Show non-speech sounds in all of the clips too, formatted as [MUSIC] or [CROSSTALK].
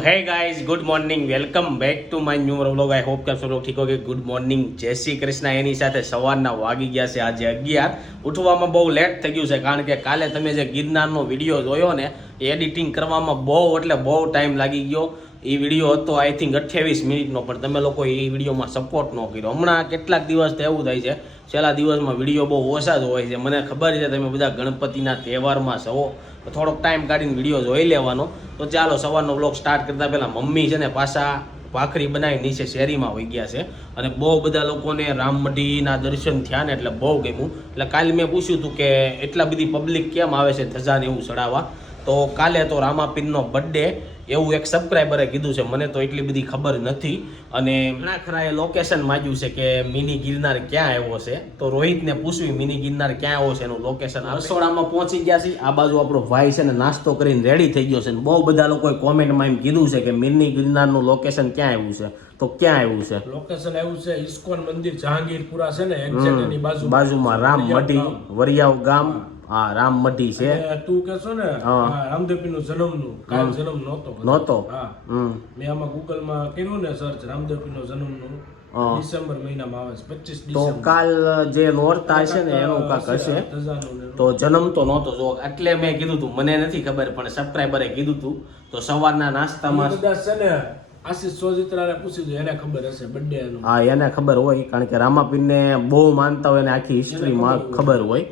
Hey guys, good morning. Welcome back to my new vlog. I hope કે આપ સૌ ઠીક હો કે ગુડ મોર્નિંગ. જય શ્રી કૃષ્ણ. એની સાથે સવારના વાગી ગયા છે આજે અગિયાર. ઉઠવામાં બહુ લેટ થઈ ગયું છે કારણ કે કાલે તમે જે ગિરનારનો વીડિયો જોયો ને એડિટિંગ કરવામાં બહુ એટલે બહુ ટાઈમ લાગી ગયો. એ વીડિયો હતો આઈ થિંક અઠ્યાવીસ મિનિટનો, પણ તમે લોકો એ વિડીયોમાં સપોર્ટ ન કર્યો. હમણાં કેટલાક દિવસ એવું થાય છે, છેલ્લા દિવસમાં વીડિયો બહુ ઓછા જ હોય છે. મને ખબર છે, તમે બધા ગણપતિના તહેવારમાં તો થોડોક ટાઈમ કાઢીને વીડિયો જોઈ લેવાનો. તો ચાલો, સવારનો બ્લોગ સ્ટાર્ટ કરતા પહેલાં મમ્મી છે ને પાછા ભાખરી બનાવી નીચે શેરીમાં વહી ગયા છે. અને બહુ બધા લોકોને રામમઢીના દર્શન થયા ને એટલે બહુ ગમ્યું. એટલે કાલે મેં પૂછ્યું હતું કે એટલા બધી પબ્લિક કેમ આવે છે ધજાને એવું ચડાવવા? તો કાલે તો રામાપીરનો બર્થડે એવું એક સબસ્ક્રાઈબરે કીધું છે મને તો એટલી બધી ખબર નથી. અને ઘણા ખરા એ લોકેશન માંગ્યું છે કે મિની ગિરનાર ક્યાં આવ્યો છે. તો રોહિતને પૂછવી મિની ગિરનાર ક્યાં આવ્યો છે? એનું લોકેશન રસોડામાં પહોંચી ગયા છે આ બાજુ આપણો ભાઈ છે ને નાસ્તો કરીને રેડી થઈ ગયો છે. ને બહુ બધા લોકોએ કોમેન્ટમાં એમ કીધું છે કે મિની ગિરનારનું લોકેશન ક્યાં આવ્યું છે? તો ક્યાં આવ્યું છે? લોકેશન આવ્યું છે ઇસ્કોન મંદિર જહાંગીરપુરા છે ને એની બાજુ. બાજુમાં રામ મઢી વરિયાવ ગામ. હા રામ મઢી છે. તું કેશો ને રામદેવપીરનું જન્મનું કાલ જન્મ નહોતો નહોતો. હા. મેં આમાં ગૂગલમાં કર્યું ને સર્ચ રામદેવપી નું જન્મનું. હા. ડિસેમ્બર મહિનામાં આવે છે પચીસ તો કાલ જે નોરતા હશે ને એનું કાંક હશે? તો જન્મ તો નહોતો જો એટલે મેં કીધું તું મને નથી ખબર પણ સબસ્ક્રાઈબરે કીધું તું. તો સવારના નાસ્તામાં છે ને આશીષ સોજિત્રાને પૂછી દો એને ખબર હશે બર્થડે હા એને ખબર હોય કારણ કે રામાપીરને બહુ માનતા હોય અને આખી હિસ્ટ્રીમાં ખબર હોય.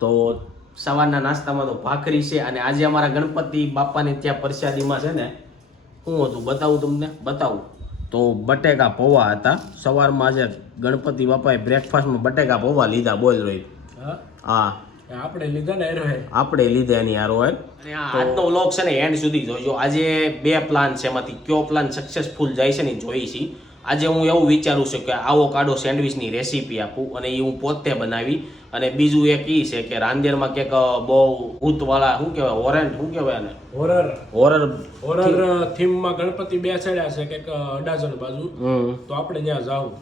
તો સવારના નાસ્તામાં તો ભાખરી છે અને આજે અમારા ગણપતિ બાપાને ત્યાં પ્રસાદીમાં છે ને શું હતું બતાવું તમને બતાવું. તો બટેકા પૌવા હતા. સવારમાં આજે ગણપતિ બાપાએ બ્રેકફાસ્ટમાં બટેકા પૌવા લીધા બોલ રોહિત. હા? હા. એ આપણે લીધા ને આપણે લીધા એની હારો અને આજનો વ્લોગ છે ને એન્ડ સુધી જોઈજો આજે બે પ્લાન છે એમાંથી. કયો પ્લાન સક્સેસફુલ જાય છે ને જોઈ છી આજે હું એવું વિચારું છું કે આવો કાઢો સેન્ડવિચની રેસીપી આપું અને એ હું પોતે બનાવી અને બીજું એક એ છે કે રાંદેરમાં કંઈક બહુ ભૂતવાળા શું કહેવાય ઓરેન્જ શું કહેવાય ને હોરર હોરર હોરર થીમમાં ગણપતિ બેસાડ્યા છે કંઈક અડાજણ બાજુ. તો આપણે ત્યાં જાવું.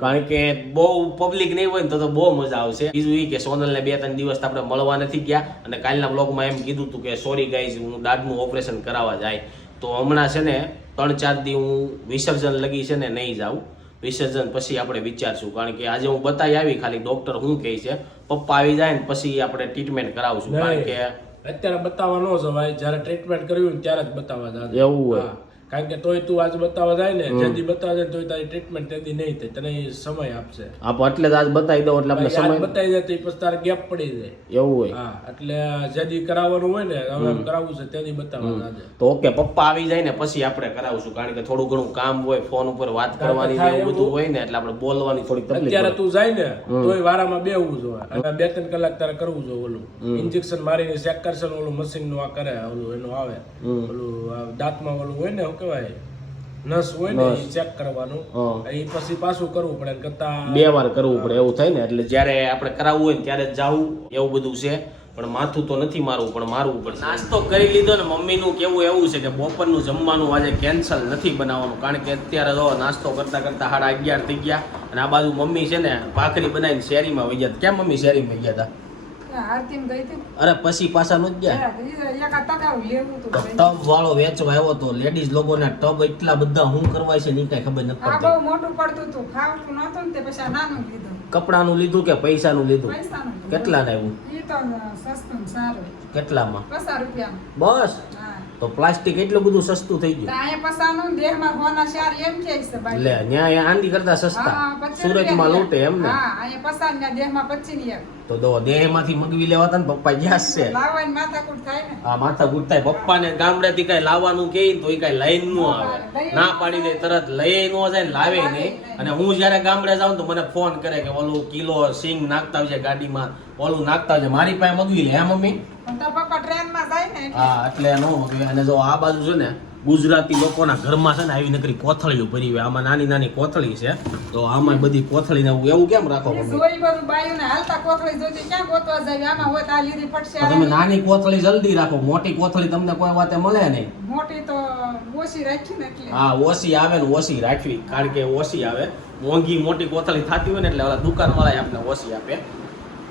કારણ કે બહુ પબ્લિક નહીં હોય ને તો બહુ મજા આવશે. બીજું એ કે સોનલને બે ત્રણ દિવસ આપણે મળવા નથી ગયા. અને કાલના બ્લોગમાં એમ કીધું હતું કે સોરી ગાઈઝ હું દાઢનું ઓપરેશન કરાવવા જાય. તો હમણાં છે ને ત્રણ ચાર દી હું વિસર્જન લગી છે ને નહીં જાઉં. વિસર્જન પછી આપણે વિચારશું. કારણ કે આજે હું બતાવી આવી ખાલી ડોક્ટર શું કહે છે. પપ્પા આવી જાય ને પછી આપણે ટ્રીટમેન્ટ કરાવશું. કારણ કે અત્યારે બતાવવા ન જવાય. જ્યારે ટ્રીટમેન્ટ કરવી ત્યારે જ બતાવવા જાય એવું હોય. કારણ કે તોય તું આજ બતાવવા જાય ને જેથી બતાવવા જાય તોય તારી ટ્રીટમેન્ટ તેથી નહીં થાય તને સમય આપશે. આપ એટલે આજ બતાવી દઉં એટલે આપણે સમય બતાવી જાય તો પછી તારે ગેપ પડી જાય. એવું હોય. હા એટલે જેથી કરાવવાનું હોય ને હવે કરાવવું છે તેથી બતાવવા તો ઓકે પપ્પા આવી જાય ને પછી આપણે કરાવશું કારણ કે થોડું ઘણું કામ હોય ફોન ઉપર વાત કરવાની એવું બધું હોય ને એટલે આપણે બોલવાની થોડીક તકલીફ અત્યારે તું જાય ને તોય વારામાં બેહવું જોઈએ અને બે ત્રણ કલાક તારે કરવું જોઈએ ઓલું. ઇન્જેક્શન મારીને ચેક કરશે ઓલું મશીનનું આ કરે ઓલું એનું આવે. ઓલું દાંતમાં ઓલું હોય ને શું કહેવાય. નસ હોય ને એ ચેક કરવાનું. એ પછી પાછું કરવું પડે કરતા બે વાર કરવું પડે એવું થાય ને? એટલે જ્યારે આપણે કરાવવું હોય ને ત્યારે જ જાવું એવું બધું છે. પણ માથું તો નથી મારવું પણ મારવું પડશે. નાસ્તો કરી લીધો ને મમ્મીનું કેવું એવું છે કે બપોરનું જમવાનું આજે કેન્સલ નથી બનાવવાનું કારણ કે અત્યારે તો નાસ્તો કરતા કરતા સાડા અગિયાર થઈ ગયા અને આ બાજુ મમ્મી છે ને ભાખરી બનાવીને શેરીમાં વહી ગયા. કેમ મમ્મી શેરીમાં વહી ગયા હતી? અરે પછી પાછા નું ગયા? ટબ વાળો વેચવા આવ્યો તો લેડીઝ લોકોને ટબ એટલા બધા હું કરવા છે ની કઈ ખબર નથી પડતી. મોટું પડતું હતું. ખાવતું નતું ને તે પછી નાનું લીધું. કપડાનું લીધું કે પૈસાનું લીધું. કેટલા ને આવ્યું ને કેટલામાં? બસ. તો પ્લાસ્ટિક એટલું બધું સસ્તું થઈ ગયું. લે ન્યા આંદી કરતા સસ્તા. સુરતમાં લૂંટે એમ ને હા અહીંયા પસાર ને દેહમાં પચી ની એક. તો દો દેહમાંથી મગવી લેવાતા ને પપ્પા ગેસ છે. માથા માથાકૂટ થાય પપ્પાને ગામડેથી કઈ લાવવાનું કે તો એ કઈ લઈને ન આવે. ના પાડી દે તરત લઈ ન જાય ને લાવે નહીં. અને હું જ્યારે ગામડે જાઉં તો મને ફોન કરે કે ઓલું કિલો સિંગ નાખતા આવજે ગાડીમાં. ઓલું નાખતા આવજે. મારી પાસે મગવી લે હે મમ્મી? હા એટલે નો મગવી. અને જો આ બાજુ છે ને ગુજરાતી લોકોના ઘરમાં છે ને આવી નકરી કોથળીઓ ભરી હોય. આમાં નાની નાની કોથળી છે. તો આમાં બધી કોથળીને એવું એવું કેમ રાખો તમે? નાની કોથળી જલ્દી રાખો. મોટી કોથળી તમને કોઈ વાતે મળે નહીં. મોટી તો ઓછી રાખી ને હા ઓછી આવે ને ઓછી રાખવી. કારણ કે ઓછી આવે. મોંઘી મોટી કોથળી થતી હોય ને એટલે ઓલા દુકાનવાળા આપણે ઓછી આપે.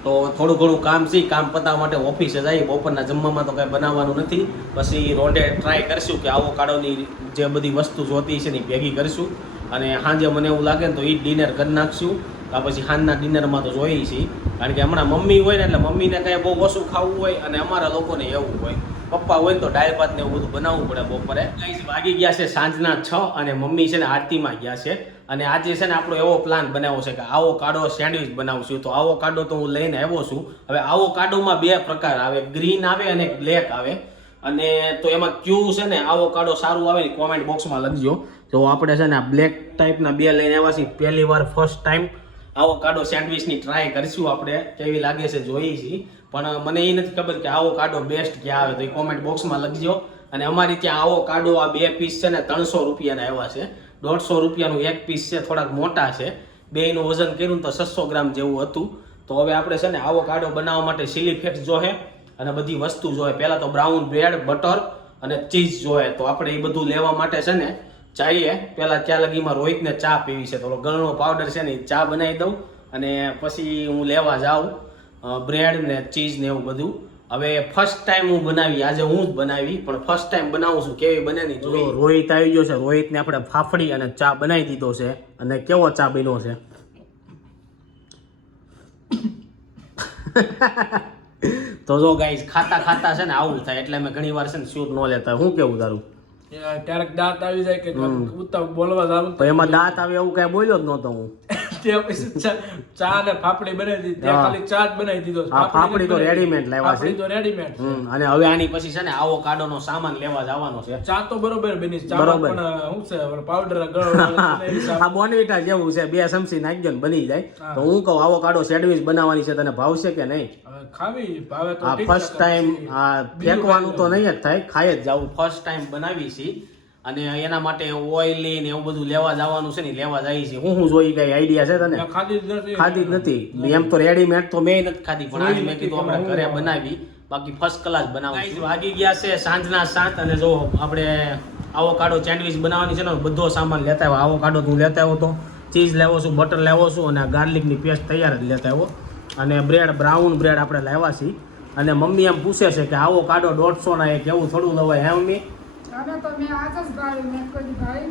તો થોડું ઘણું કામ છે, કામ પતાવવા માટે ઓફિસે જઈએ. બપોરના જમવામાં તો કાંઈ બનાવવાનું નથી. પછી રોડે ટ્રાય કરશું કે આવો કાળોની જે બધી વસ્તુ જોતી છે ને ભેગી કરીશું. અને સાંજે મને એવું લાગે ને તો એ ડિનર કરી નાખશું. આ પછી સાંજના ડિનરમાં તો જોઈએ છીએ કારણ કે હમણાં મમ્મી હોય ને એટલે મમ્મીને કાંઈ બહુ ઓછું ખાવું હોય અને અમારા લોકોને એવું હોય. પપ્પા હોય તો દાળ ભાત ને એવું બધું બનાવવું પડે બપોરે. વાગી ગયા છે સાંજના છ અને મમ્મી છે ને આરતીમાં ગયા છે. અને આજે છે ને આપણો એવો પ્લાન બનાવ્યો છે કે આવો કાડો સેન્ડવિચ બનાવશું. તો આવો કાડો તો હું લઈને આવ્યો છું. હવે આવો કાડોમાં બે પ્રકાર આવે. ગ્રીન આવે અને બ્લેક આવે. અને તો એમાં ક્યુ છે ને આવો કાડો સારું આવે ને કોમેન્ટ બોક્સમાં લખજો. તો આપણે છે ને આ બ્લેક ટાઈપના બે લઈને આવ્યા છીએ. પહેલી વાર ફર્સ્ટ ટાઈમ આવો કાડો સેન્ડવિચની ટ્રાય કરીશું આપણે. કેવી લાગે છે જોઈએ છીએ પણ મને એ નથી ખબર કે આવો કાડો બેસ્ટ ક્યાં આવે. તો એ કોમેન્ટ બોક્સમાં લખજો. અને અમારી ત્યાં આવો કાડો આ બે પીસ છે ને, ત્રણસો રૂપિયાના આવ્યા છે. દોઢસો રૂપિયાનું એક પીસ છે, થોડાક મોટા છે. બેયનું વજન કર્યું તો છસો ગ્રામ જેવું હતું. તો હવે આપણે છે ને આવો કાઢો બનાવવા માટે સિલી ફેક્સ જોહે અને બધી વસ્તુ જોઈએ પહેલાં તો બ્રાઉન બ્રેડ બટર અને ચીઝ જોઈએ તો આપણે એ બધું લેવા માટે છે ને ચાઈએ. પહેલાં ત્યાં લગીમાં રોહિતને ચા પીવી છે. તો ગળનો પાવડર છે ને એ ચા બનાવી દઉં અને પછી હું લેવા જાઉં બ્રેડ ને ચીઝ ને એવું બધું. હવે ફર્સ્ટ ટાઈમ હું બનાવી આજે હું જ બનાવી પણ ફર્સ્ટ ટાઈમ બનાવું છું કેવી બને ની જોઈ. રોહિત આવી ગયો છે રોહિતને આપણે ફાફડી અને ચા બનાવી દીધો છે અને કેવો ચા બન્યો છે? [LAUGHS] તો જો ગાઈસ ખાતા ખાતા છે ને આવું થાય એટલે મેં ઘણી વાર છે ને શૂટ ન લેતા. હું કેવું તારું? ક્યારેક દાંત આવી જાય કે બોલવા જાવું તો એમાં દાંત આવે એવું કઈ બોલ્યો જ નહોતો હું. તે પછી ચા- ચા ને ફાફડી બનાવી દીધી. ત્યાં ખાલી ચા જ બનાવી દીધો ફાફડી તો readymade લાવ્યા છે. તો રેડીમેડ અને હવે આની પછી છે ને આવો કાડોનો સામાન લેવા જવાનો છે. ચા તો બરોબર બની ચા પણ શું છે પાવડર આ બોનવીટા જેવું છે. બે ચમચી નાખજો ને બની જાય. તો હું કહું આવો કાડો સેન્ડવિચ બનાવવાની છે તને ભાવશે કે નહીં? ખાવી. ભાવે તો ફર્સ્ટ ટાઈમ આ ફેંકવાનું તો નહીં. જ થાય. ખાય જ જવું ફર્સ્ટ ટાઈમ બનાવી છે. અને એના માટે ઓઇલી ને એવું બધું લેવા જવાનું છે ને લેવા જાય છે. હું હું જોઈ કઈ આઈડિયા છે તને? ખાધી ખાધી જ નથી. એમ તો રેડીમેડ તો મેં નથી ખાધી પણ આજે મેં કીધું આપણે ઘરે બનાવી. બાકી ફર્સ્ટ ક્લાસ બનાવી વાગી ગયા છે સાંજના સાત અને જો આપણે આવો કાઢો સેન્ડવિચ બનાવવાની છે ને બધો સામાન લેતા આવ્યો. આવો કાઢો તું લેતા આવ્યો તો ચીઝ લેવો છું બટર લેવો છું અને ગાર્લિકની પેસ્ટ તૈયાર જ લેતા આવ્યો. અને બ્રેડ બ્રાઉન બ્રેડ આપણે લાવ્યા છીએ. અને મમ્મી એમ પૂછે છે કે આવો કાઢો દોઢસો ના એક એવું થોડું લવાય. હે મમ્મી?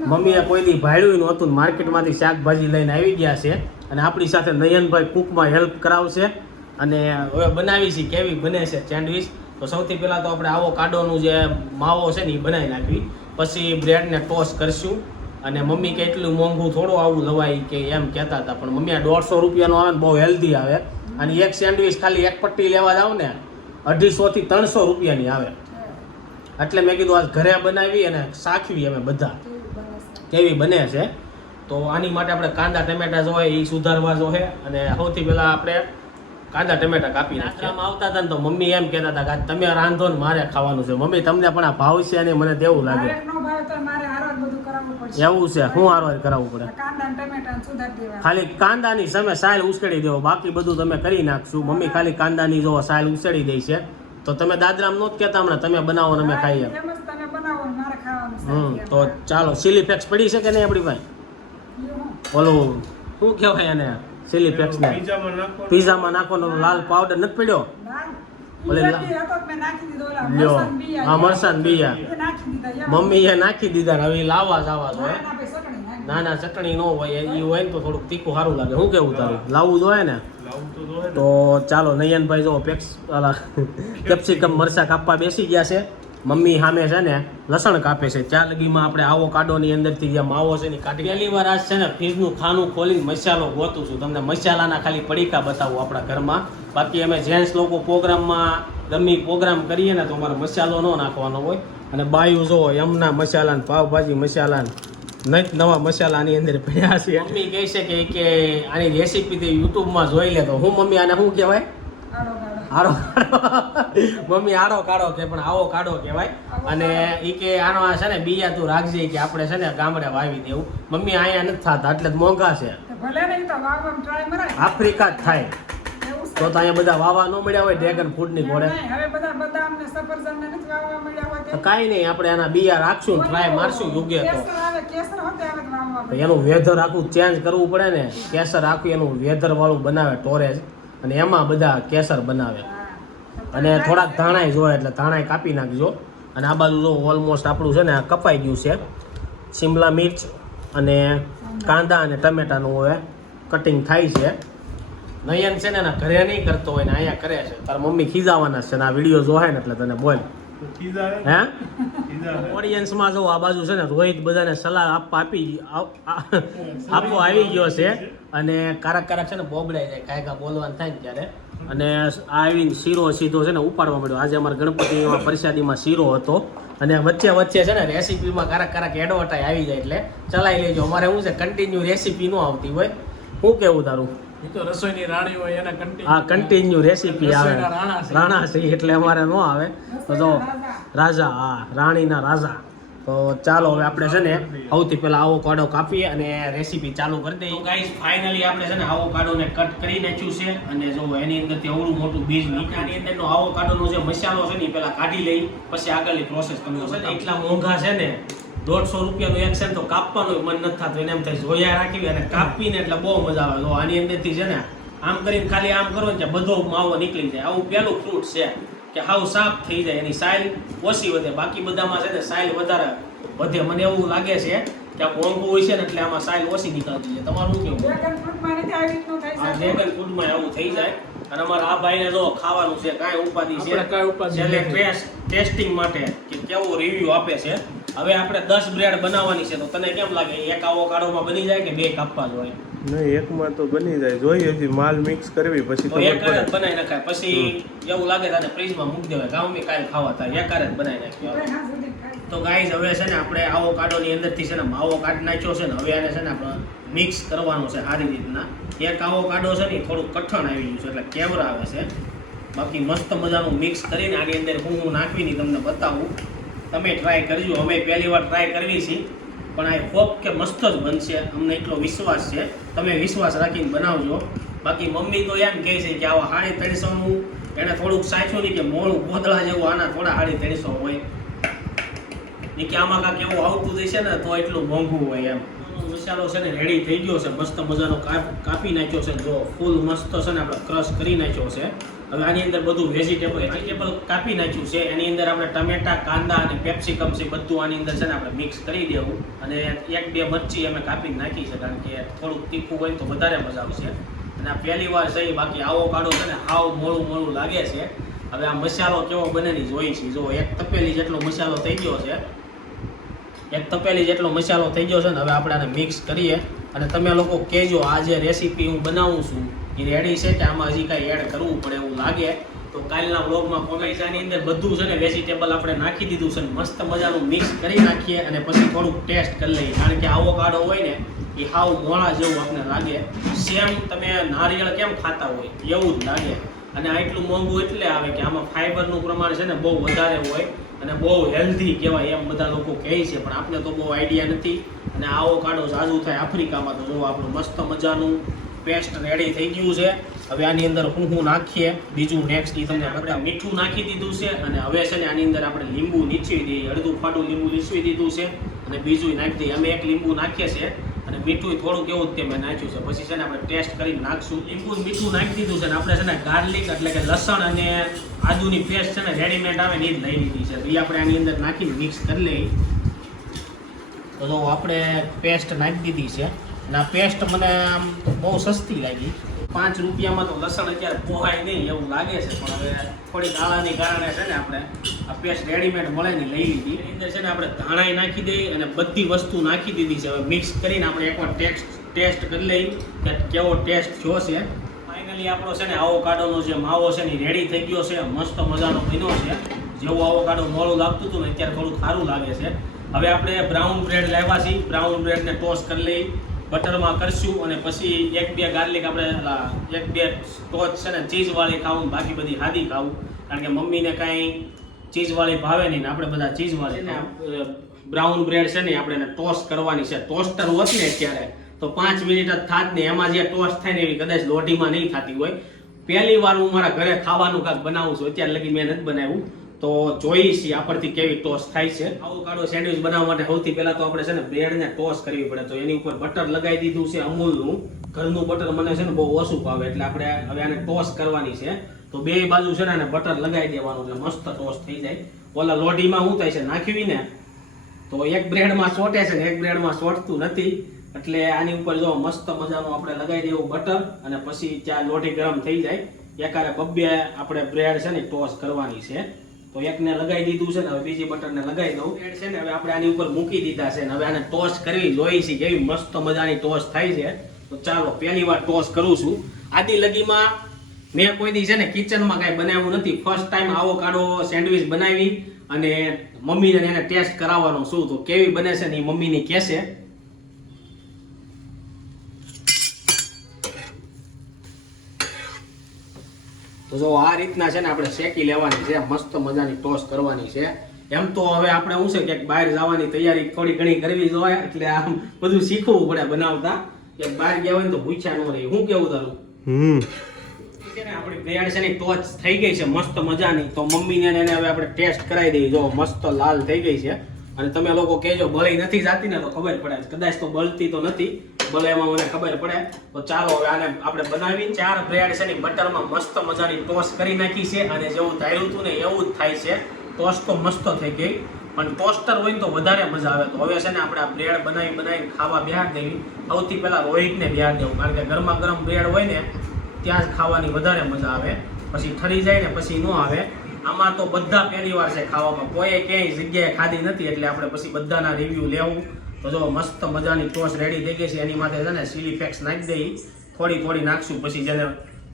મમ્મીએ કોઈથી ભાડ્યું નહોતું. માર્કેટમાંથી શાકભાજી લઈને આવી ગયા છે અને આપણી સાથે નયનભાઈ કૂકમાં હેલ્પ કરાવશે અને હવે બનાવી છે કેવી બને છે સેન્ડવિચ તો સૌથી પહેલાં તો આપણે આવો કાડોનું જે માવો છે ને એ બનાવી નાખવી. પછી બ્રેડને ટોસ કરશું. અને મમ્મી કે એટલું મોંઘું થોડું આવું લવાય કે એમ કહેતા હતા. પણ મમ્મી આ દોઢસો રૂપિયાનો આવે ને બહુ હેલ્ધી આવે. અને એક સેન્ડવિચ ખાલી એક પટ્ટી લેવા જાવ ને અઢીસોથી ત્રણસો રૂપિયાની આવે. એટલે મેં કીધું આજ ઘરે બનાવી અને શાખવી અમે બધા. કેવી બને છે. તો આની માટે આપણે કાંદા ટમેટા જો હોય એ સુધારવા જો છે અને સૌથી પહેલાં આપણે કાંદા ટમેટા કાપી નાખવામાં આવતા હતા ને તો મમ્મી એમ કહેતા હતા કે તમે રાંધો ને મારે ખાવાનું છે. મમ્મી તમને પણ આ ભાવ છે અને મને તેવું લાગે. એક નો ભાવે તો મારે હારવાર બધું કરાવવું પડશે. એવું છે? શું હારવાર કરાવવું પડે? આ કાંદા ને ટમેટા ને સુધારી દેવા. ખાલી કાંદાની સામે સાયલ ઉસકેડી દેવો. બાકી બધું તમે કરી નાખશું. મમ્મી ખાલી કાંદાની જો સાયલ ઉસેડી દઈ છે તો તમે દાદરામ નો જ કહેતા હમણાં? તમે બનાવો ને અમે ખાઈએ. એમ જ તમે બનાવો ને મારે ખાવાનું છે. હમ તો ચાલો સિલી ફેક્સ પડી છે કે નહીં આપણી પાસે? ઓલું શું કહેવાય એને? સિલી ફેક્સ ને. પીઝામાં નાખવાનો. લાલ પાવડર નથી પડ્યો? ના, ઓલે લ્યો. હા મરસાન બીયા. એ નાખી દીધા નાખી દીધા ને હવે ઈ લાવવા જવા હોય ના, ના, ચટણી. ના હોય એ હોય ને તો થોડુંક તીખું સારું લાગે. શું કેવું તારું? લાવવું જોઈએ ને? લાવું તો ચાલો નયનભાઈ જો પેક્સ [LAUGHS] કેપ્સિકમ મરચા કાપવા બેસી ગયા છે. મમ્મી સામે છે ને લસણ કાપે છે. ત્યાં લગીમાં આપણે આવો કાડોની અંદરથી જે માવો છે ને કાઢી પહેલી વાર આજ છે ને ફ્રીજનું ખાનું ખોલીને મસાલો ગોતું છું. તમને મસાલાના ખાલી પડીકા બતાવું આપણા ઘરમાં. બાકી અમે જેન્ટ્સ લોકો પ્રોગ્રામમાં ગમી પ્રોગ્રામ કરીએ ને તો અમારે મસાલો ન નાખવાનો હોય. અને બાયું જો એમના મસાલા ને પાવભાજી મસાલા ને નત નવા મસાલા આની અંદર પડ્યા છે. મમ્મી કહે છે કે કે આની રેસીપી તે યુટ્યુબમાં જોઈ લે તો હું મમ્મી આને શું કહેવાય? આડો કાઢો મમ્મી આડો કાઢો કે પણ આવો કાઢો કહેવાય. અને ઈ કે આનો આ છે ને બીજા તું રાખજે કે આપણે છે ને ગામડે વાવી દેવું. મમ્મી અહીંયા નથી થતા એટલે જ મોંઘા છે. નહીં. આફ્રિકા જ થાય. તો તો અહીંયા બધા વાવા ન મળ્યા હોય ડ્રેગન ફૂડની ઘોડે. હવે બધા બધા અમને સફરજન ને નથી વાવવા મળ્યા હોય તો કાંઈ નહીં આપણે આના બિયા રાખશું ટ્રાય મારશું યોગ્ય તો. કેસર હોતે આવે વાવવા એનું વેધર આખું ચેન્જ કરવું પડે ને કેસર આખું એનું વેધર વાળું બનાવે ટોરેજ અને એમાં બધા કેસર બનાવે. અને થોડાક ધાણાય જોઈએ એટલે ધાણાય કાપી નાખજો. અને આ બાજુ જો ઓલમોસ્ટ આપણું છે ને આ કપાઈ ગયું છે. શિમલા મિર્ચ અને કાંદા અને ટમેટાનું હવે કટિંગ થાય છે. નયન છે ને એના ઘરે નહીં કરતો હોય ને અહીંયા કરે છે. તારા મમ્મી ખીજાવાના છે ને આ વીડિયો જોહે ને એટલે તને બોલ. હે? ઓડિયન્સમાં જો આ બાજુ છે ને રોહિત બધાને સલાહ આપવા આપી આપ- આવી ગયો છે અને કારક કારક છે ને બોબડાઈ જાય કાંઈ કાંઈ બોલવાનું થાય ને ત્યારે. અને આવીને શીરો સીધો છે ને ઉપાડવા મળ્યો આજે અમારા ગણપતિમાં પરસાદીમાં શીરો હતો. અને વચ્ચે વચ્ચે છે ને રેસીપીમાં કારક કારક એડવર્ટાઈ આવી જાય એટલે ચલાવી લેજો. અમારે શું છે કન્ટિન્યુ રેસીપી ન આવતી હોય. શું કેવું તારું? એ તો રસોઈની રાણી હોય એને કંટી આ કન્ટિન્યુ રેસીપી આવે. રાણા છે. એટલે અમારે ન આવે. તો જો રાજા. હા રાણીના રાજા. તો ચાલો હવે આપણે છે ને સૌથી પહેલા આવો કાઢો કાપીએ અને રેસીપી ચાલુ કરી દઈએ. ગાઈસ ફાઇનલી આપણે છે ને આવો કાડોને કટ કરી નાખ્યું છે. અને જો એની અંદરથી અવળું મોટું બીજ નીકળ્યાની અંદરનો આવો કાડોનો જે મસાલો છે ને એ પહેલા કાઢી લઈ પછી આગળની પ્રોસેસ કરવી છે ને એટલા મોંઘા છે ને દોઢસો રૂપિયાનું એક સેન્ટ તો કાપવાનું મન નથી થતું એને એમ થાય જોયા રાખી અને કાપીને એટલે બહુ મજા આવે. તો આની અંદરથી છે ને આમ કરીને ખાલી આમ કરો ને ત્યાં બધો માવો નીકળી જાય. આવું પહેલું ફ્રૂટ છે કે હાવ સાફ થઈ જાય એની સાઇલ ઓછી વધે. બાકી બધામાં છે ને સાઇલ વધારે વધે. મને એવું લાગે છે કે આ મોંઘું હોય છે ને એટલે આમાં સાઇલ ઓછી નીકળતી છે તમારું શું કેવું? ડ્રેગન ફ્રૂટમાં આવી આવું થઈ જાય. અને અમારા આ ભાઈને જો ખાવાનું છે કાંઈ ઉપાધિ છે. આપણે કાંઈ ઉપાધિ. ટેસ્ટ ટેસ્ટિંગ માટે કે કેવો રિવ્યુ આપે છે. હવે આપણે 10 બ્રેડ બનાવવાની છે તો તને કેમ લાગે? એક આવો કાળોમાં બની જાય કે બે કાપવા જોઈએ? નહીં એકમાં તો બની જાય. જોઈએ હજી માલ મિક્સ કરવી પછી તો એક જ બનાવી નખાય. પછી એવું લાગે તને ફ્રીજમાં મૂકી દેવાય ગામ કાલ ખાવા થાય એક જ બનાવી નાખ્યો. તો ગાઈઝ હવે છે ને આપણે આવો કાઢોની અંદરથી છે ને માવો કાઢ નાખ્યો છે ને હવે આને છે ને આપણે મિક્સ કરવાનું છે સારી રીતના. એક આવો કાઢો છે ને થોડું કઠણ આવી ગયું છે એટલે કેવરા આવે છે. બાકી મસ્ત મજાનું મિક્સ કરીને આની અંદર હું હું નાખવીને તમને બતાવું. તમે ટ્રાય કરજો. અમે પહેલી વાર ટ્રાય કરવી છે, પણ આ હોપ કે મસ્ત જ બનશે. અમને એટલો વિશ્વાસ છે. તમે વિશ્વાસ રાખીને બનાવજો. બાકી મમ્મી તો એમ કહે છે કે આવા સાડી ત્રણસોનું એને થોડુંક સાચું નહીં કે મોડું ગોદડા જેવું, આના થોડા સાડી ત્રણસો હોય. એ કે આમાં કાંઈક એવું આવતું જશે ને, તો એટલું મોંઘું હોય એમ. મસાલો છે ને રેડી થઈ ગયો છે. મસ્ત મજાનો કાપી નાખ્યો છે. જો ફૂલ મસ્ત છે ને, આપણે ક્રશ કરી નાખ્યો છે. હવે આની અંદર બધું વેજીટેબલ વેજીટેબલ કાપી નાખ્યું છે. એની અંદર આપણે ટમેટા, કાંદા અને કેપ્સિકમ છે, બધું આની અંદર છે ને આપણે મિક્સ કરી દેવું. અને એક, બે મરચી અમે કાપી નાખી છે, કારણ કે થોડુંક તીખું હોય તો વધારે મજા આવશે. અને આ પહેલી વાર છે બાકી આવો કાઢો છે ને, હાવ મોળું મોડું લાગે છે. હવે આ મસાલો કેવો બને ની જોઈ છે. જો એક તપેલી જેટલો મસાલો થઈ ગયો છે, એક તપેલી જેટલો મસાલો થઈ ગયો છે ને, હવે આપણે આને મિક્સ કરીએ. અને તમે લોકો કહેજો, આ જે રેસીપી હું બનાવું છું એ રેડી છે કે આમાં હજી કાંઈ એડ કરવું પડે એવું લાગે. તો કાલના વ્લોગમાં કોમેન્ટની અંદર બધું છે ને વેજીટેબલ આપણે નાખી દીધું છે ને મસ્ત મજાનું મિક્સ કરી નાખીએ અને પછી થોડુંક ટેસ્ટ કરી લઈએ. કારણ કે આવો કાઢો હોય ને, એ હાવ મોળા જેવું આપણને લાગે. સેમ તમે નારિયેળ કેમ ખાતા હોય? એવું જ લાગે. અને આ એટલું મોંઘું એટલે આવે કે આમાં ફાઈબરનું પ્રમાણ છે ને બહુ વધારે હોય અને બહુ હેલ્ધી કહેવાય એમ બધા લોકો કહે છે. પણ આપણે તો બહુ આઈડિયા નથી. અને આવો કાઢો જાજુ થાય આફ્રિકામાં તો જો આપણું મસ્ત મજાનું પેસ્ટ રેડી થઈ ગયું છે. હવે આની અંદર હું હું નાખીએ. બીજું નેક્સ્ટ એ તમને આપણે મીઠું નાખી દીધું છે અને હવે છે ને આની અંદર આપણે લીંબુ નીચવી દઈએ. અડધું ફાટું લીંબુ નીચવી દીધું છે અને બીજું નાખી દઈએ. અમે એક લીંબુ નાખીએ છીએ અને મીઠું થોડુંક એવું જ તે મેં નાખ્યું છે. પછી છે ને આપણે ટેસ્ટ કરીને નાખશું. લીંબુ મીઠું નાખી દીધું છે ને આપણે છે ને ગાર્લિક એટલે કે લસણ અને આદુની પેસ્ટ છે ને રેડીમેડ આવે ને એ જ લઈ લીધી છે. એ આપણે આની અંદર નાખીને મિક્સ કરી લઈએ. તો આપણે પેસ્ટ નાખી દીધી છે. આ પેસ્ટ મને આમ બહુ સસ્તી લાગી. પાંચ રૂપિયામાં તો લસણ અત્યારે પોહાય નહીં એવું લાગે છે, પણ હવે થોડી ગાળાની કારણે છે ને આપણે આ પેસ્ટ રેડીમેડ મળે ને લઈ લીધી. અંદર છે ને આપણે ધાણાઈ નાખી દઈએ અને બધી વસ્તુ નાખી દીધી છે. હવે મિક્સ કરીને આપણે એકવાર ટેસ્ટ ટેસ્ટ કરી લઈ કે કેવો ટેસ્ટ છે. ફાઇનલી આપણો છે ને આવો કાઢોનો જે માવો છે ને રેડી થઈ ગયો છે. મસ્ત મજાનો બન્યો છે. જેવું આવો કાઢો મોડું લાગતું હતું ને અત્યારે થોડું સારું લાગે છે. હવે આપણે બ્રાઉન બ્રેડ લાવ્યા છીએ. બ્રાઉન બ્રેડને ટોસ્ટ કરી લઈ. બટરમાં કરશું અને પછી એક બે ગાર્લિક આપણે એક બે ટોચ છે ને ચીઝવાળી ખાવું બાકી બધી હાદી ખાવું. કારણ કે મમ્મીને કાંઈ ચીઝવાળી ભાવે નહીં ને આપણે બધા ચીઝવાળી બ્રાઉન બ્રેડ છે ને આપણે એને ટોસ્ટ કરવાની છે. ટોસ્ટર હોત ને અત્યારે તો પાંચ મિનિટ જ થાત ને એમાં જે ટોસ્ટ થાય ને એવી કદાચ લોઢીમાં નહીં થતી હોય. પહેલી વાર હું મારા ઘરે ખાવાનું કાંક બનાવું છું. અત્યારે લગી મેં નથી બનાવ્યું. તો જોઈએ છીએ આ પરથી કેવી ટોસ થાય છે. આવું કાળો સેન્ડવિચ બનાવવા માટે સૌથી પહેલા તો આપણે છે ને બ્રેડને ટોસ કરવી પડે. તો એની ઉપર બટર લગાવી દીધું છે અમૂલનું. ઘરનું બટર મને છે ને બહુ ઓછું ભાવે. એટલે આપણે હવે આને ટોસ કરવાની છે. તો બે બાજુ છે ને આને બટર લગાવી દેવાનું એટલે મસ્ત ટોસ થઈ જાય. ઓલા લોઢીમાં શું થાય છે? નાખ્યું ને તો એક બ્રેડમાં સોટે છે ને એક બ્રેડમાં સોટતું નથી. એટલે આની ઉપર જો મસ્ત મજાનું આપણે લગાવી દેવું બટર અને પછી ત્યાં લોઢી ગરમ થઈ જાય. એકારે બબ્બે આપણે બ્રેડ છે ને ટોસ કરવાની છે. તો એકને લગાવી દીધું છે ને હવે બીજી બટરને લગાવી દઉં. એડ છે ને? હવે આપણે આની ઉપર મૂકી દીધા છે ને હવે આને ટોસ કરવી જોઈએ છે કેવી મસ્ત મજાની ટોસ થાય છે. તો ચાલો પહેલી વાર ટોસ કરું છું. આદિ લગીમાં મેં કોઈ દી છે ને કિચનમાં કાંઈ બનાવ્યું નથી. ફર્સ્ટ ટાઈમ આવો કાઢો સેન્ડવિચ બનાવી અને મમ્મીને એને ટેસ્ટ કરાવવાનો છું. તો કેવી બને છે ને એ મમ્મીની કહેશે. તો જો આ રીતના છે ને આપણે શેકી લેવાની છે મસ્ત મજાની ટોસ કરવાની છે. એમ તો હવે આપણે શું છે કે બહાર જવાની તૈયારી થોડી ઘણી કરવી જોઈએ એટલે આમ બધું શીખવું પડે બનાવતા. કે બહાર ગયા હોય તો ભૂખ્યા ન રહી. હું કેવું તારું? હમ. આપણી બ્રેડ છે ને ટોચ થઈ ગઈ છે મસ્ત મજાની. તો મમ્મીને ને એને હવે આપણે ટેસ્ટ કરાવી દઈએ. જો મસ્ત લાલ થઈ ગઈ છે. અને તમે લોકો કહેજો બળી નથી જાતી ને તો ખબર પડે કદાચ તો બળતી તો નથી. ભલે એમાં મને ખબર પડે, તો ચાલો હવે આને આપણે બનાવી ચાર બ્રેડ છે ને બટરમાં મસ્ત મજાની ટોસ કરી નાખી છે અને જેવું ધાર્યું હતું ને એવું જ થાય છે. ટોસ તો મસ્ત થઈ ગઈ. પણ ટોસ્ટર હોય તો વધારે મજા આવે. તો હવે છે ને આપણે આ બ્રેડ બનાવી બનાવીને ખાવા બિહાર દેવી. સૌથી પહેલાં રોહિતને બિહાર દેવું. કારણ કે ગરમા ગરમ બ્રેડ હોય ને, ત્યાં જ ખાવાની વધારે મજા આવે. પછી ઠરી જાય ને પછી ન આવે. આમાં તો બધા પહેલી વાર છે ખાવામાં. કોઈ ક્યાંય જગ્યાએ ખાધી નથી એટલે આપણે પછી બધાના રિવ્યૂ લેવું. તો જો મસ્ત મજાની ટોસ રેડી થઈ ગઈ છે. એની માથે છે ને ચીલી ફેક્સ નાખી દઈ. થોડી થોડી નાખશું પછી જેને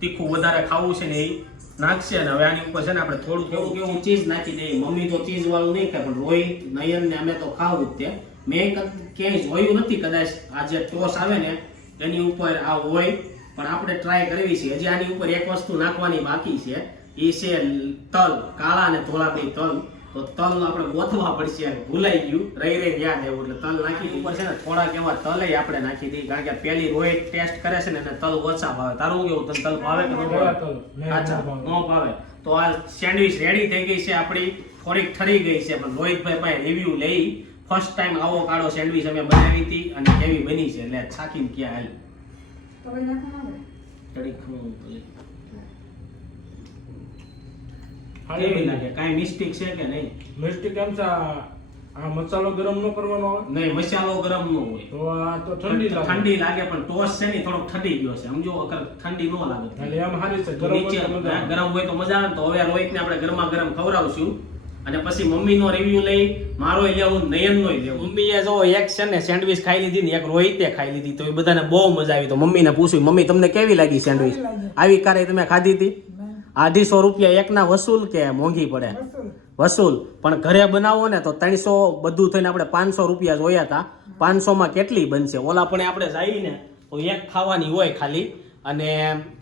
તીખું વધારે ખાવું છે ને એ નાખશે. અને હવે આની ઉપર છે ને આપણે થોડું થોડું કેવું ચીઝ નાખી દઈએ. મમ્મી તો ચીઝ વાળું નહીં ખાય પણ રોહિત નયન ને અમે તો ખાવું જ તે મેં ક- ક્યાંય જોયું નથી કદાચ આ જે ટોસ આવે ને એની ઉપર આ હોય. પણ આપણે ટ્રાય કરવી છે. હજી આની ઉપર એક વસ્તુ નાખવાની બાકી છે. એ છે તલ કાળા અને ધોળા બે તલ. તો તલ આપણે ગોથવા પડશે ભૂલાઈ ગયું. રહી રહી યાદ એવું. એટલે તલ નાખી ઉપર છે ને થોડાક એવા તલ આપણે નાખી દઈએ કારણ કે પેલી રોહિત ટેસ્ટ કરે છે ને એને તલ ઓછા ભાવે. તારું કેવું? તને તલ ભાવે કે ન ભાવે? અચ્છા ન ભાવે. તો આ સેન્ડવિચ રેડી થઈ ગઈ છે આપણી. થોડીક ઠરી ગઈ છે. પણ રોહિતભાઈ પાસે રિવ્યુ લઈ. ફર્સ્ટ ટાઈમ આવો કાળો સેન્ડવિચ અમે બનાવી હતી અને કેવી બની છે. એટલે છાકીને ક્યાં હાલ. થોડીક ખમણ તો હાલી કેવી લાગે? કાંઈ મિસ્ટેક છે કે નહીં? મિસ્ટેક એમ છે આ મસાલો ગરમ ન કરવાનો આવે નહીં મસાલો ગરમ ન હોય. તો આ તો ઠંડી લાગે. ઠંડી લાગે પણ ટોસ છે ને થોડો ઠંડી ગયો છે. સમજો અગર ઠંડી ન લાગે. એટલે એમ હારી છે ગરમ હોય તો મજા આવે. ગરમ હોય તો મજા આવે તો હવે રોહિતને આપણે ગરમા ગરમ ખવડાવશું. અને પછી મમ્મીનો રિવ્યુ લઈ મારો લેવું નયનનો લેવું. મમ્મીએ જો એક છે ને સેન્ડવિચ ખાઈ લીધી ને એક રોહિતે ખાઈ લીધી તો એ બધાને બહુ મજા આવી. તો મમ્મીને પૂછ્યું મમ્મી તમને કેવી લાગી સેન્ડવિચ આવી કારે તમે ખાધી હતી. અઢીસો રૂપિયા એકના વસૂલ કે મોંઘી પડે? વસૂલ. પણ ઘરે બનાવો ને તો ત્રણસો બધું થઈને આપણે પાંચસો રૂપિયા જોયા હતા પાંચસોમાં કેટલી બનશે? ઓલા પણ આપણે જઈએ ને તો એક ખાવાની હોય ખાલી. અને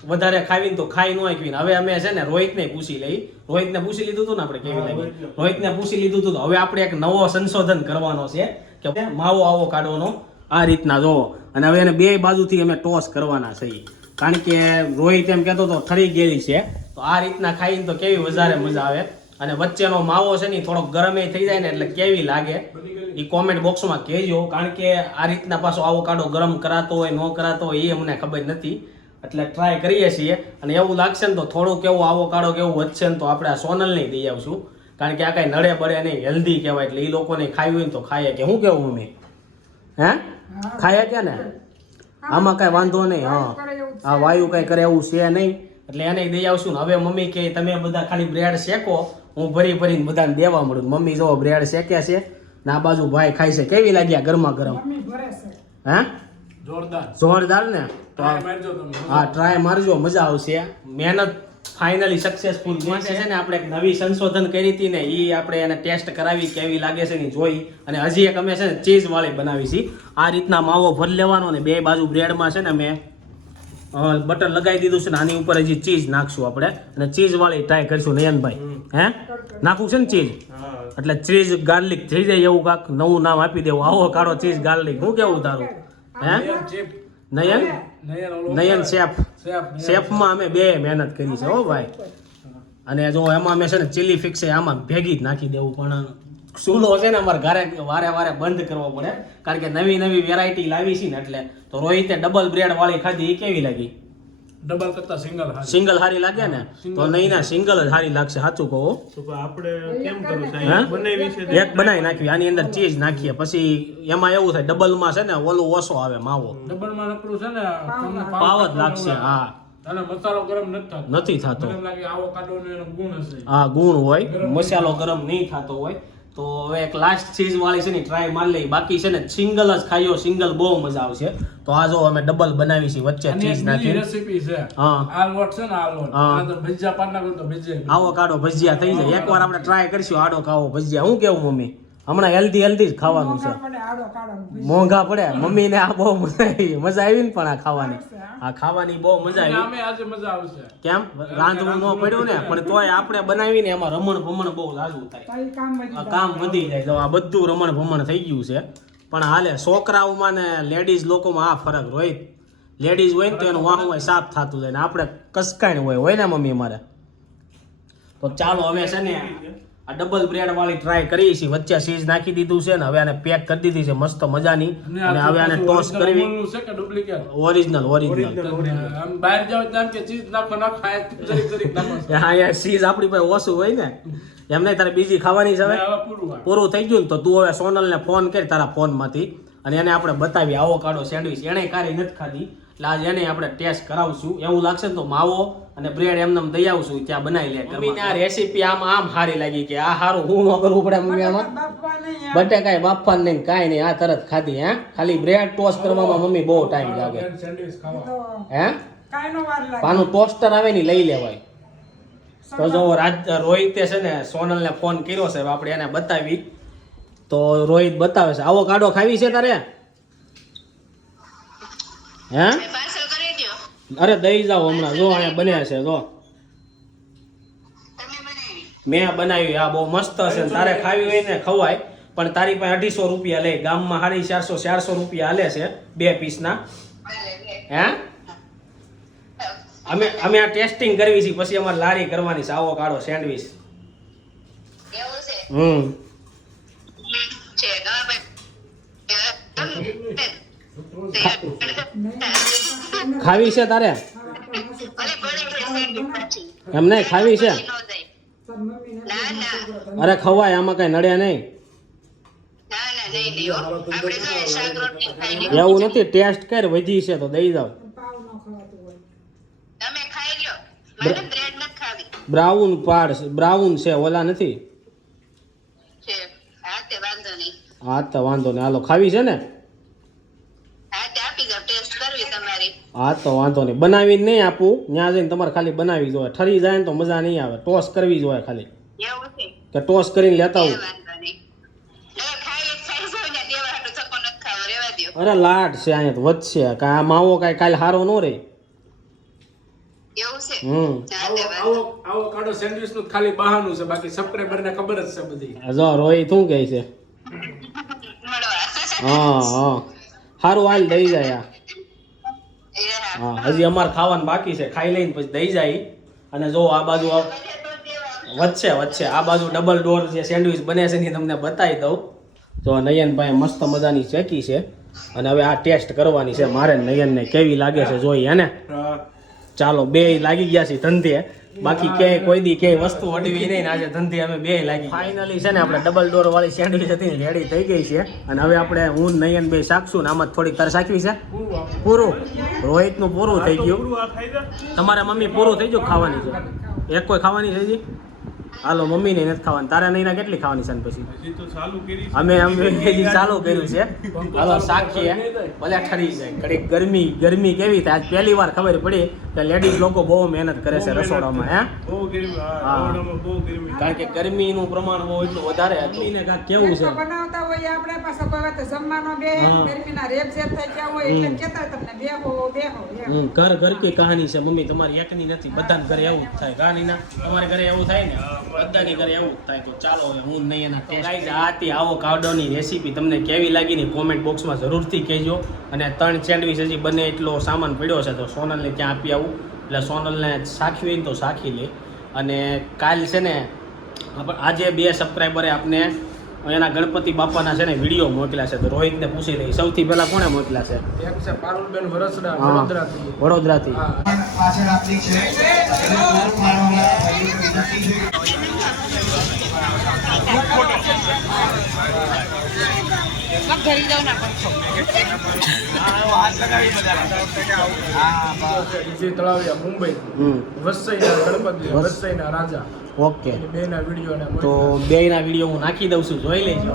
વધારે ખાવીને તો ખાઈ ન શકીને હવે અમે છે ને રોહિતને પૂછી લઈ. રોહિતને પૂછી લીધું હતું ને આપણે કેવી લાગી? રોહિતને. પૂછી લીધું હતું હવે આપણે એક નવો સંશોધન કરવાનો છે કે માવો આવો કાઢવાનો. આ રીતના જોવો. અને હવે એને બે બાજુથી અમે ટોસ કરવાના છીએ. કારણ કે રોહિત એમ કહેતો તો ઠરી ગયેલી છે. તો આ રીતના ખાઈને તો કેવી વધારે મજા આવે? અને વચ્ચેનો માવો છે ને થોડોક ગરમે થઈ જાય ને એટલે કેવી લાગે? એ કોમેન્ટ બોક્સમાં કહેજો કારણ કે આ રીતના પાછો આવો કાઢો ગરમ કરાતો હોય ન કરાતો હોય એ અમને ખબર નથી. એટલે ટ્રાય કરીએ છીએ. અને એવું લાગશે ને તો થોડુંક એવું આવો કાઢો કે એવું વધશે ને તો આપણે આ સોનલને દઈ આવશું. કારણ કે આ કાંઈ નડે બળે નહીં હેલ્ધી કહેવાય. એટલે એ લોકોને ખાવી હોય ને તો ખાઈએ કે શું કેવું મમ્મી? હે? ખાઈએ કે ને? આમાં કાંઈ વાંધો નહીં હા. આ વાયુ કાંઈ કરે એવું છે નહીં. એટલે એને દઈ આવશું ને. હવે મમ્મી કે તમે બધા ખાલી બ્રેડ શેકો હું ભરી ભરીને બધાને દેવા મળું મમ્મી જો બ્રેડ શેક્યા છે ને આ બાજુ ભાઈ ખાય છે. કેવી લાગ્યા ગરમા ગરમ? મમ્મી હે? જોરદાર. જોરદાર ને? તો ટ્રાય મારજો તમે. હા ટ્રાય મારજો. મજા આવશે. મહેનત ફાઇનલી સક્સેસફુલ માટે છે. ને આપણે એક નવી સંશોધન કરી હતી ને એ આપણે એને ટેસ્ટ કરાવી કેવી લાગે છે ને જોઈ. અને હજી એક અમે છે ને ચીઝ વાળી બનાવી છે. આ રીતના માવો ભરી લેવાનો ને બે બાજુ બ્રેડમાં છે ને અમે બટર લગાવી દીધું છે ને આની ઉપર હજી ચીઝ નાખશું આપણે. અને ચીઝ વાળી ટ્રાય કરીશું નયનભાઈ. હે? નાખવું છે ને ચીઝ? એટલે ચીઝ ગાર્લિક થઈ જાય એવું કાંક નવું નામ આપી દેવું. આવો કાઢો ચીઝ ગાર્લિક હું કેવું તારું? હે? નયન નયન? શેફ શેફમાં અમે બે મહેનત કરી છે હો ભાઈ. અને જો એમાં અમે છે ને ચીલી ફિક્સ છે આમાં ભેગી જ નાખી દેવું પણ ચૂલો છે ને અમારે ઘરે વારે વારે બંધ કરવો પડે. કારણ કે નવી નવી વેરાયટી લાવી છે ને એટલે તો રોહિતે ડબલ બ્રેડ વાળી ખાધી એ કેવી લાગી? ડબલ કરતા સિંગલ હારી. સિંગલ હારી લાગે ને તો નહીં ના સિંગલ જ હારી લાગશે સાચું કહો. તો આપણે કેમ કરું બનાવી છે એક બનાવી નાખવી આની અંદર ચીઝ નાખીએ પછી એમાં એવું થાય ડબલમાં છે ને ઓલું ઓછો આવે માવો. ડબલમાં નકરું છે ને તમને પાવ જ લાગશે હા. અને મસાલો ગરમ નથી થતો. નથી થતો. એમ લાગે આવો કાઢો ગુણ હશે. હા ગુણ હોય. મસાલો ગરમ નહીં થતો હોય. તો હવે એક લાસ્ટ ચીઝ વાળી છે ને ટ્રાય મારી લઈ બાકી છે ને સિંગલ જ ખાયો સિંગલ બહુ મજા આવશે તો આ જો અમે ડબલ બનાવી છે વચ્ચે ચીઝ નાખી. રેસિપી છે. હા. આ છે ને આ લોટ. હા. ભજીયા પાન નાખો તો ભજીયા આવો કાઢો ભજીયા થઈ જાય. એકવાર આપણે ટ્રાય કરશું આડો ખાવો ભજીયા. હું કેવું મમ્મી? હમણાં હેલ્ધી હેલ્ધી જ ખાવાનું છે. મોંઘા પડે મમ્મીને આ બહુ [LAUGHS] મજા આવી મજા આવી ને પણ આ ખાવાની. આ ખાવાની બહુ મજા આવી. અમે આજે મજા આવશે. કેમ? રાંધવું ન પડ્યું ને પણ તોય આપણે બનાવીને એમાં રમણ ભમણ બહુ લાગુ થાય. કામ વધી આ કામ વધી જાય. તો આ બધું રમણ ભમણ થઈ ગયું છે. પણ હાલે છોકરાઓમાં ને લેડીઝ લોકોમાં આ ફરક રોહિત લેડીઝ હોય ને તો એનું વાહ હોય સાફ થતું જાય. ને આપણે કસકાઈ હોય. હોય ને મમ્મી મારે તો ચાલો હવે છે ને આ ડબલ બ્રેડ વાળી ટ્રાય કરી છે. વચ્ચે ચીઝ નાખી દીધું છે ને હવે આને પેક કરી દીધી છે. મસ્ત મજાની. અને હવે આને ટોસ કરવી. અમૂલનું છે કે ડુપ્લિકેટ ઓરિજિનલ ઓરિજિનલ આમ બહાર જાવ ત્યાં કે ચીઝ નાખો ના ખાય નાખો. [LAUGHS] અહીંયા ચીઝ આપણી પાસે ઓછું હોય ને. એમ નહીં તારે બીજી ખાવાની છે હવે. પૂરું થઈ ગયું ને તો તું હવે સોનલને ફોન કરી તારા ફોનમાંથી અને એને આપણે બતાવી આવો કાઢો સેન્ડવિચ એને કારી નથી ખાધી. એટલે આજે એને આપણે ટેસ્ટ કરાવશું. એવું લાગશે ને તો માવો અને બ્રેડ એમને એમ દઈ આવશું. ત્યાં બનાવી લે મમ્મીને આ રેસીપી આમ આમ સારી લાગી કે આ સારું હું ન કરવું પડે મમ્મી આમાં. બટેકાય બાફવાનું નહીં કાંઈ નહીં આ તરત ખાધી હે? ખાલી બ્રેડ ટોસ્ટ કરવામાં મમ્મી બહુ ટાઈમ લાગે. હે? કાંઈ નો વાર લાગે. પાનું ટોસ્ટર આવે ને લઈ લેવાય. તો જો રાજ રોહિતે છે ને સોનલને ફોન કર્યો છે આપણે એને બતાવી. તો રોહિત બતાવે છે આવો કાઢો ખાવી છે તારે? હે? અરે દઈ જાઓ હમણાં. જો અહીંયા બન્યા છે જો. મેં બનાવી. આ બહુ મસ્ત છે તારે ખાવી હોય ને ખવાય. પણ તારી પાસે અઢીસો રૂપિયા લે ગામમાં સાડી ચારસો ચારસો રૂપિયા હાલે છે બે પીસના. હે? અમે અમે આ ટેસ્ટિંગ કરવી છે. પછી અમારે લારી કરવાની છે. આવો કાઢો સેન્ડવીચ હમ. [LAUGHS] ખાવી છે તારે? એમ નહીં ખાવી છે? અરે ખવાય આમાં કઈ નડ્યા નહીં. એવું નથી ટેસ્ટ કર વધી છે તો દઈ ખાવી બ્રાઉન પાડ બ્રાઉન છે ઓલા નથી? હા તો વાંધો નહીં. હાલો ખાવી છે ને હા તે આપી જાવ ટેસ્ટ કરવી તમારી હા તો વાંધો નહીં. બનાવીને નહીં આપું. ત્યાં જઈને તમારે ખાલી બનાવી જોઈએ ઠરી જાય ને તો મજા નહીં આવે. ટોસ કરવી જોઈએ ખાલી. કે ટોસ કરીને લેતા એ આવું અરે લાટ છે અહીંયા તો વધશે. કે આ માવો કાંઈ કાલે હારો ન રહે હારું હમ. હા તે આવો વાંધો. આવો આવો કાઢો સેન્ડવિચ ખાલી બહાનું છે. બાકી સબસ્ક્રાઈબર ખબર છે બધી. જો રોહિત શું કહે છે? [LAUGHS] હા હા. સારું હાલ દઈ જાય હા હજી અમારે ખાવાનું બાકી છે. ખાઈ લઈને પછી દઈ જાય. અને જો આ બાજુ વચ્ચે વચ્ચે આ બાજુ ડબલ ડોર જે સેન્ડવિચ બને છે ને તમને બતાવી દઉં. તો નયનભાઈ મસ્ત મજાની ચેકી છે. અને હવે આ ટેસ્ટ કરવાની છે. મારે નયનને કેવી લાગે છે જોઈએ ને ચાલો બે લાગી ગયા છે ધંધે. બાકી ક્યાંય કોઈ દી ક્યાંય વસ્તુ અડવી નહીં આજે ધંધે અમે બે લાગી ફાઇનલી છે ને આપણે ડબલ ડોર વાળી સેન્ડવિચ હતી રેડી થઈ ગઈ છે. અને હવે આપણે હું નયન બે શાકશું ને આમાં થોડીક તર શાકવી છે. પૂરું. રોહિતનું પૂરું થઈ ગયું. તમારા મમ્મી પૂરું થઈ ગયું ખાવાની છે? એક કોઈ ખાવાની થઈ હજી? હાલો મમ્મીને નથી ખાવાની. તારે નહીં કેટલી ખાવાની છે પછી? ચાલુ અમે અમે હજી ચાલુ કર્યું છે. [LAUGHS] હાલો શાકીએ ભલે ઠરી જાય. ઘડીક ગરમી ગરમી કેવી થાય? આજ પહેલી વાર ખબર પડી કે લેડીઝ લોકો બહુ મહેનત કરે છે રસોડામાં હે? બહુ ગરમી હા હા. રસોડામાં બહુ ગરમી. કારણ કે ગરમીનું પ્રમાણ બહુ એટલું વધારે હતું ને કાંઈક કેવું છે? બનાવતા હોય આપણે પાસે કોઈ વાત જમવાનો બે ગરમીના રેપ જેપ થઈ ગયા હોય એટલે કહેતા તમને બેહો બેહો ઘર ઘર કી કહાની છે મમ્મી તમારી એકની નથી બધાને ઘરે એવું જ થાય. કહાનીના તમારે ઘરે એવું થાય ને? બધાની ઘરે એવું થાય. તો ચાલો હું નહીં એના ટેસ્ટ આતી આવો કાવડોની રેસીપી તમને કેવી લાગી ને કોમેન્ટ બોક્સમાં જરૂરથી કહેજો. અને ત્રણ સેન્ડવિચ હજી બને એટલો સામાન પડ્યો છે તો સોનલને ત્યાં આપી આવું? એટલે સોનલને સાખી હોય તો સાખી લે. અને કાલ છે ને આજે બે સબસ્ક્રાઈબરે આપને એના ગણપતિ બાપાના છે ને વીડિયો મોકલ્યા છે તો રોહિતને પૂછી લઈ સૌથી પહેલા કોણે મોકલ્યા છે? એક છે પારુલબેન વરસડા વડોદરાથી. વડોદરાથી. પાછળ આપણી છે વિનંતી છે વિજય તળાવિયા મુંબઈ હમ વસઈના ગણપતિ વસ- વસઈના રાજા ઓકે. બેના વીડિયો ને તો બેના વીડિયો હું નાખી દઉં છું. જોઈ લેજો.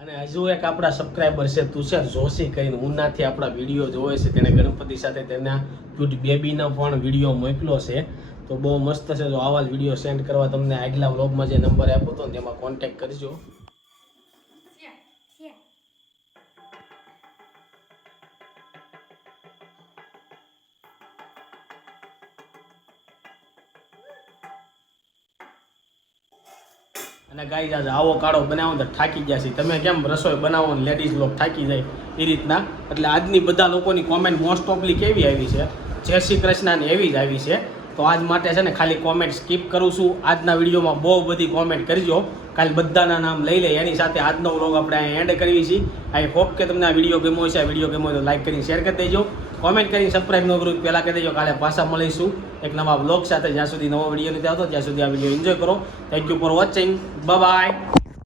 અને હજુ એક આપણા સબસ્ક્રાઈબર છે તુષાર જોશી કરીને ઉનાથી આપણા વીડિયો જોવે છે. તેણે ગણપતિ સાથે તેના ક્યુટ બેબીનો પણ વીડિયો મોકલ્યો છે. તો બહુ મસ્ત છે. જો આવા જ વીડિયો સેન્ડ કરવા તમને આગલા વ્લોગમાં જે નંબર આપ્યો હતો તેમાં કોન્ટેક્ટ કરજો. અને ગાઈ આજે આવો કાળો બનાવો તો થાકી ગયા છે. તમે કેમ રસોઈ બનાવો ને લેડીઝ લોક થાકી જાય એ રીતના? એટલે આજની બધા લોકોની કોમેન્ટ મોસ્ટ ઓફલી કેવી આવી છે? જય શ્રી કૃષ્ણની એવી જ આવી છે. તો આજ માટે છે ને ખાલી કોમેન્ટ સ્કીપ કરું છું. આજના વિડીયોમાં બહુ બધી કોમેન્ટ કરજો કાલે બધાના નામ લઈ લે. એની સાથે આજનો વ્લોગ આપણે અહીં એન્ડ કરીએ છીએ. આઈ હોપ કે તમને આ વીડિયો ગમ્યો હશે. આ વીડિયો ગમ્યો તો લાઈક કરીને શેર કરી દેજો. કોમેન્ટ કરીને સબસ્ક્રાઈબ ન કરું પહેલાં કરી દેજો. કાલે પાછા મળીશું એક નવા વ્લોગ સાથે. જ્યાં સુધી નવો વીડિયો નથી આવતો, ત્યાં સુધી આ વીડિયો એન્જોય કરો. Thank you for watching bye